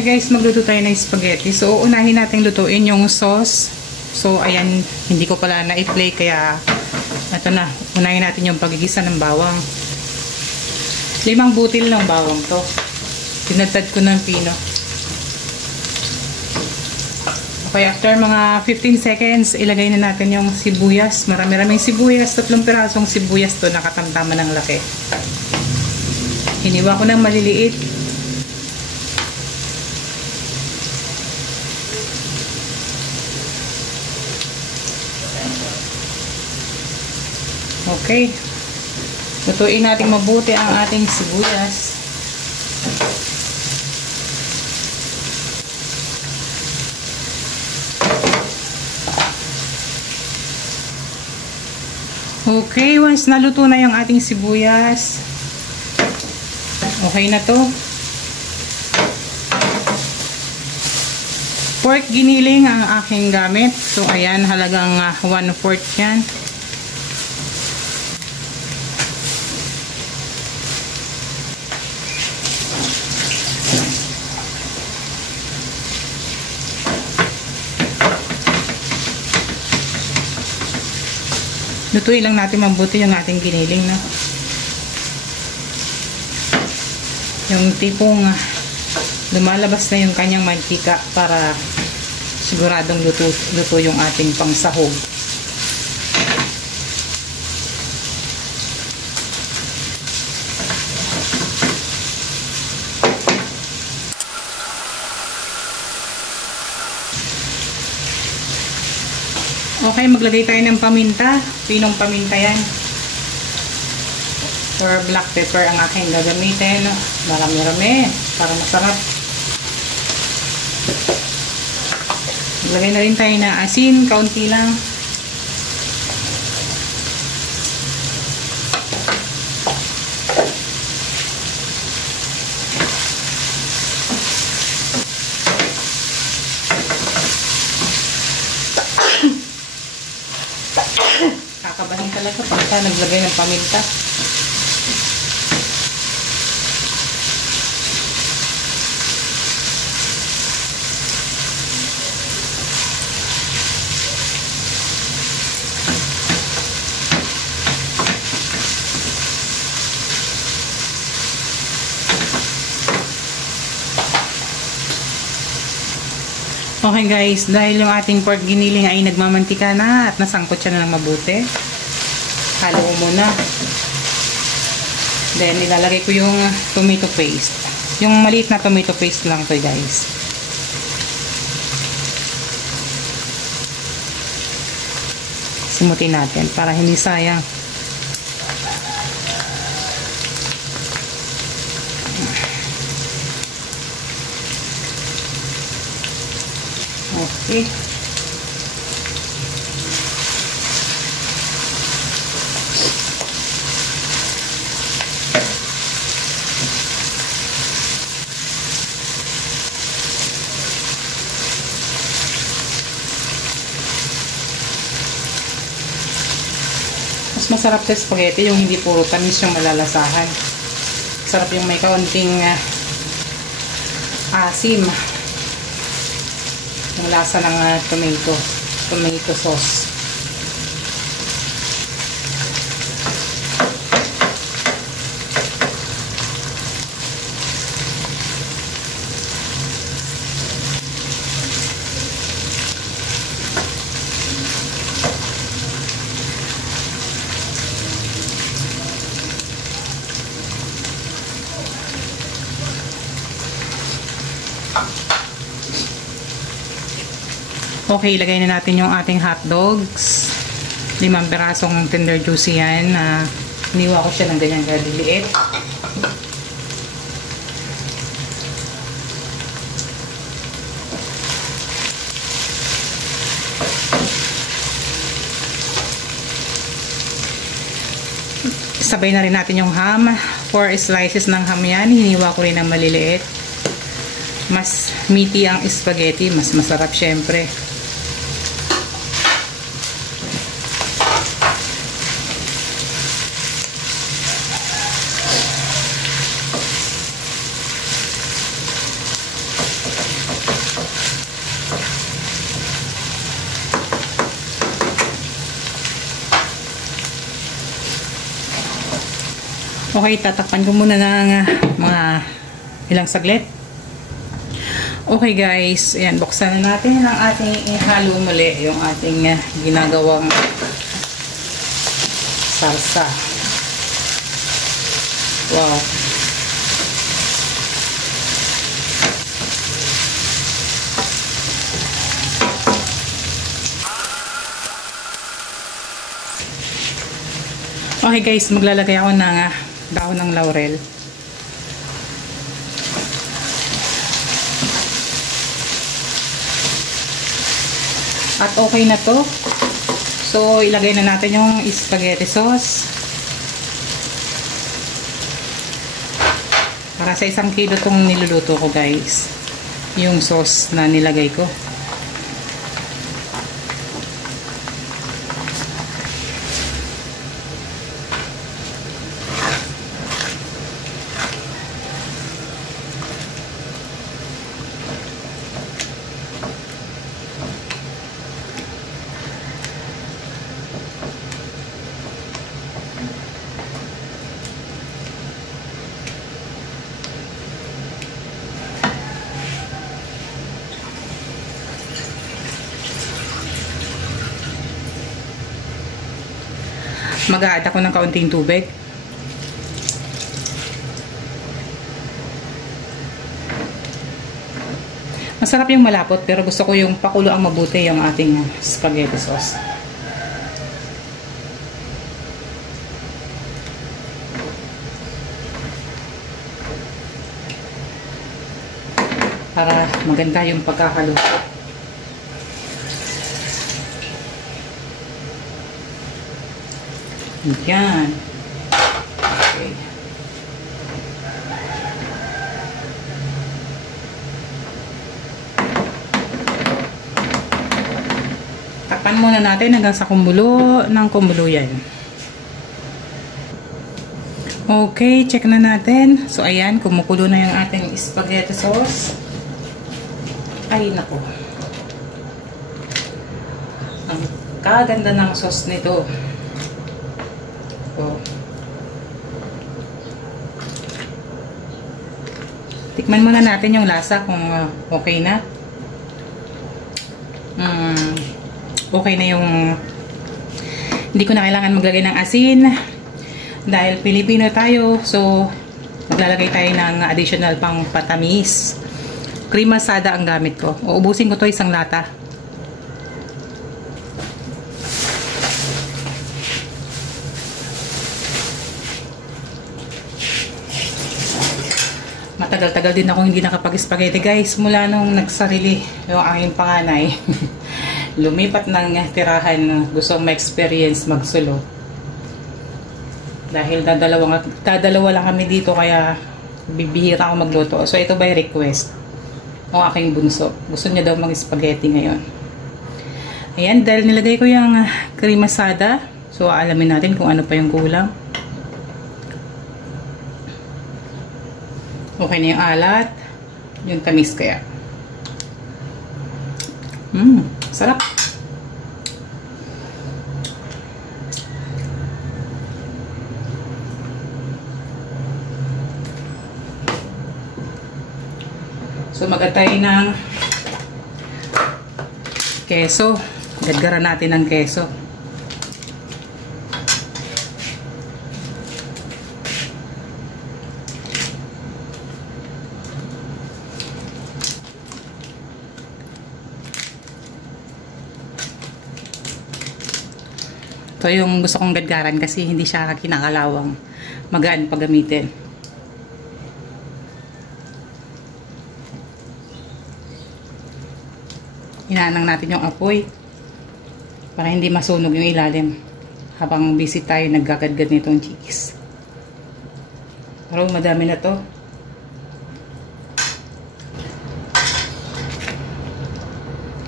Okay guys, magluto tayo ng spaghetti. So, unahin natin lutuin yung sauce. So, ayan, hindi ko pala na-play kaya ito na, unahin natin yung pagigisa ng bawang. 5 butil ng bawang to. Tinadtad ko ng pino. Okay, after mga 15 seconds, ilagay na natin yung sibuyas. Marami-raming sibuyas. 3 pirasong sibuyas to, nakatamtaman ng laki. Hiniwa ko ng maliliit. Okay. Lutuin natin mabuti ang ating sibuyas. Okay, once naluto na yung ating sibuyas, okay na to. Pork giniling ang aking gamit. So, ayan, halagang 1/4 yan. Lutuin lang natin mabuti yung ating giniling, no? Yung tipong lumalabas na yung kanyang mantika para siguradong luto yung ating pangsahog. Okay, maglagay tayo ng paminta. Pinong paminta yan. Or black pepper ang aking gagamitin. Marami-rami. Para masarap. Maglagay na rin tayo ng asin. Kaunti lang. Kakabahin talaga pagka naglagay ng paminta. Okay guys, dahil yung ating pork giniling ay nagmamantika na at nasangkot siya na ng mabuti, halo ko muna. Then ilalagay ko yung tomato paste. Yung maliit na tomato paste lang to guys. Simutin natin para hindi sayang. Okay. Mas masarap sa spaghetti yung hindi puro tamis yung malalasahan. Sarap yung may kaunting asim. Yung lasa ng tomato sauce. Okay, ilagay na natin yung ating hot dogs. 5 pirasong tender juicy yan. Iniwa ko siya ng ganyan kaliliit. Sabay na rin natin yung ham. 4 slices ng ham yan. Hiniwa ko rin ng maliliit. Mas meaty ang spaghetti. Mas masarap syempre. Okay, tatakpan ko muna ng mga ilang saglit. Okay guys, ayan, buksan na natin ang ating ihalo muli, yung ating ginagawang salsa. Wow. Okay guys, maglalagay ako ng dahon ng laurel. At okay na to. So, ilagay na natin yung spaghetti sauce. Para sa 1 kilo tong niluluto ko guys. Yung sauce na nilagay ko. Mag-a-add ako ng kaunting tubig. Masarap yung malapot pero gusto ko yung pakulo ang mabuti yung ating spaghetti sauce. Para maganda yung pagkakaluto. Yan. Okay. Takpan muna natin hanggang sa kumulo ng kumulo yan. Okay, check na natin. So, ayan, kumukulo na yung ating spaghetti sauce. Ay, nako. Ang kaganda ng sauce nito. Tikman muna natin yung lasa kung okay na. Okay na yung hindi ko na kailangan maglagay ng asin dahil Pilipino tayo, so maglalagay tayo ng additional pang patamis. Cream asada ang gamit ko. Uubusin ko to 1 lata. Matagal-tagal din ako hindi nakapag-spaghetti guys mula nung nagsarili yung aking panganay. Lumipat ng tirahan, gustong ma-experience magsulo. Dahil dadalawa lang kami dito kaya bibihira ako magluto. So ito by request ng aking bunso. Gusto niya daw mag-spaghetti ngayon. Ayan, dahil nilagay ko yung cream asada, so alamin natin kung ano pa yung kulang. Okay na yung alat. Yung tamis kaya. Sarap. So, mag-atay ng keso. Gadgaran natin ng keso. Ito yung gusto kong gadgaran kasi hindi siya kinakalawang. Magaan pag gamitin. Inaanang natin yung apoy para hindi masunog yung ilalim habang busy tayo naggagadgad nitong cheese. Pero madami na to.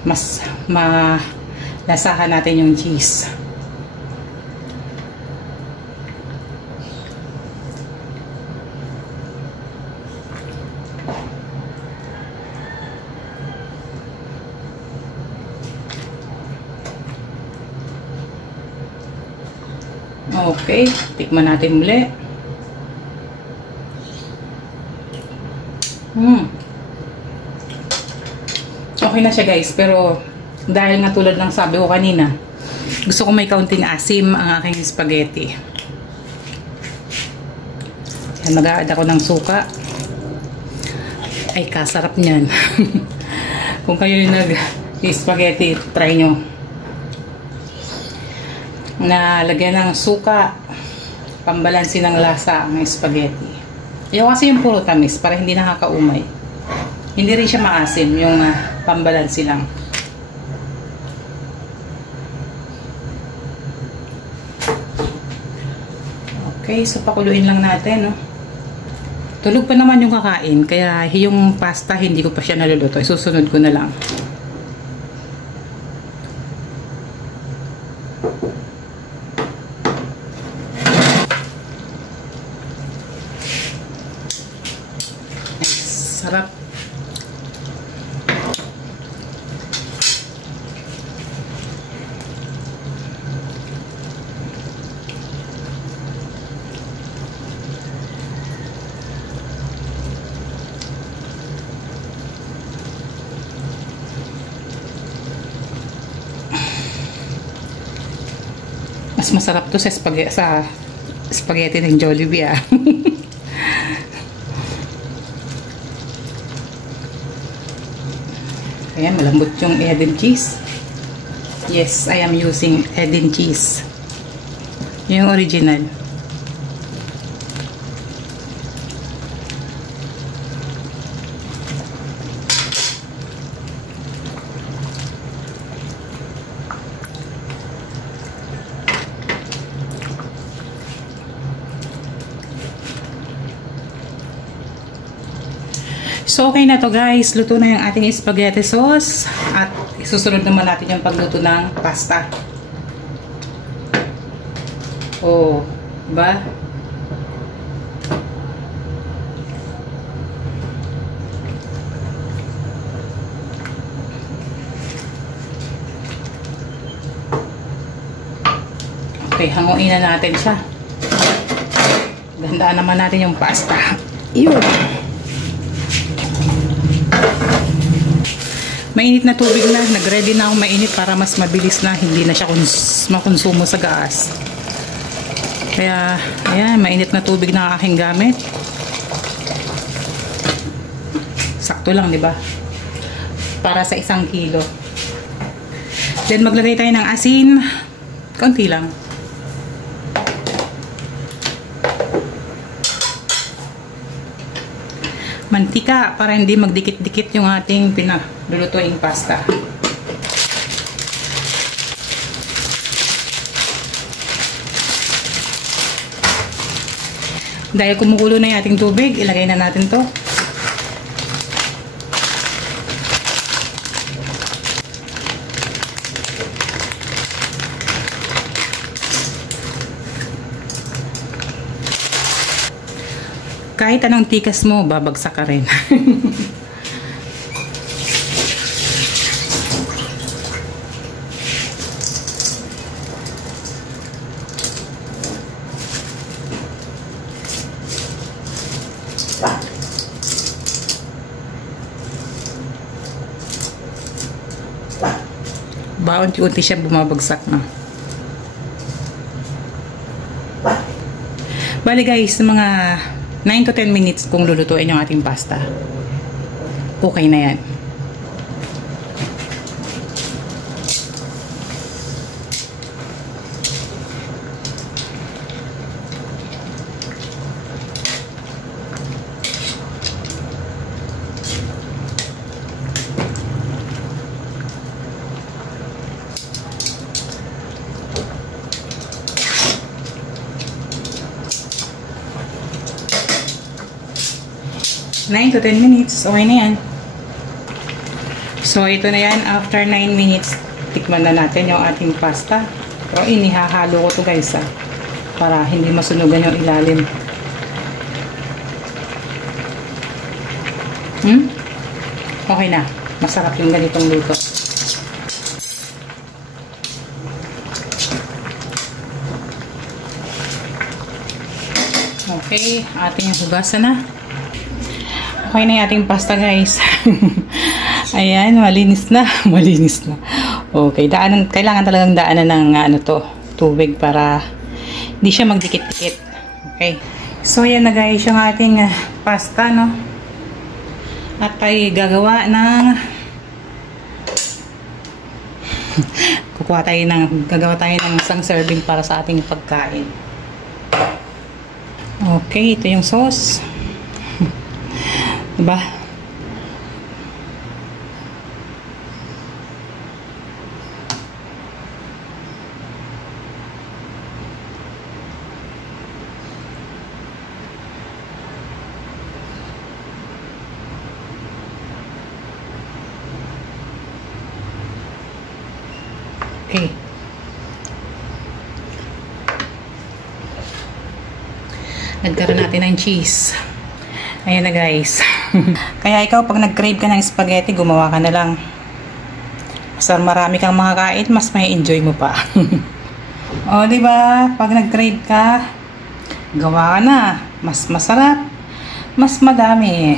Mas malasahan natin yung cheese. Okay, tikman natin muli. Okay na siya guys, pero dahil nga tulad ng sabi ko kanina, gusto ko may kaunting asim ang aking spaghetti. Yan, mag-a-add ako ng suka. Ay, kasarap niyan. Kung kayo yung nag-spaghetti, try nyo. Nalagyan ng suka, pambalansi ng lasa ang spaghetti. Ayaw kasi yung puro tamis para hindi nakakaumay. Hindi rin siya maasim, yung pambalansi lang. Okay, so pakuluin lang natin, no? Tulog pa naman yung kakain, kaya yung pasta hindi ko pa siya naluluto. Isusunod ko na lang. Sarap. Mas masarap to sa spaghetti ng Jollibee, ah. Ayan, malambot yung egg and cheese. Yes, I am using egg and cheese. Yung original. So, okay na to guys. Luto na yung ating spaghetti sauce. At isusunod naman natin yung pagluto ng pasta. Oh, ba? Okay, hanguin na natin siya. Gandaan naman natin yung pasta. Yun. Mainit na tubig na. Nag-ready na ako mainit para mas mabilis na. Hindi na siya makonsumo sa gas. Kaya, ayan, mainit na tubig na aking gamit. Sakto lang, di ba? Para sa 1 kilo. Then, maglagay tayo ng asin. Kaunti lang. Mantika para hindi magdikit-dikit yung ating pinalulutuing pasta. Dahil kumukulo na yung ating tubig, ilagay na natin to. Kahit anong tikas mo, babagsak ka rin. Unti-unti siya bumabagsak na. Bali guys, mga 9 to 10 minutes kung lulutuin yung ating pasta. Okay na yan. Nine to 10 minutes. Okay na yan. So, ito na yan. After 9 minutes, tikman na natin yung ating pasta. Pero inihahalo ko to guys, para hindi masunugan yung ilalim. Okay na. Masarap yung ganitong luto. Okay. Ating hugasan na. Okay na yung ating pasta guys. Ayan, malinis na. Malinis na. Okay, kailangan talagang daanan ng tubig para hindi siya magdikit-dikit. Okay. So, yan na guys, yung ating pasta, no? At tayo gagawa ng gagawa tayo ng isang serving para sa ating pagkain. Okay, ito yung sauce. Diba? Okay. Nagkaroon natin ng cheese. Ayan na guys. Kaya ikaw pag nag-crave ka ng spaghetti, gumawa ka na lang. Basta marami kang makakain, mas may enjoy mo pa. O diba? Pag nag-crave ka, gawa ka na. Mas masarap, mas madami.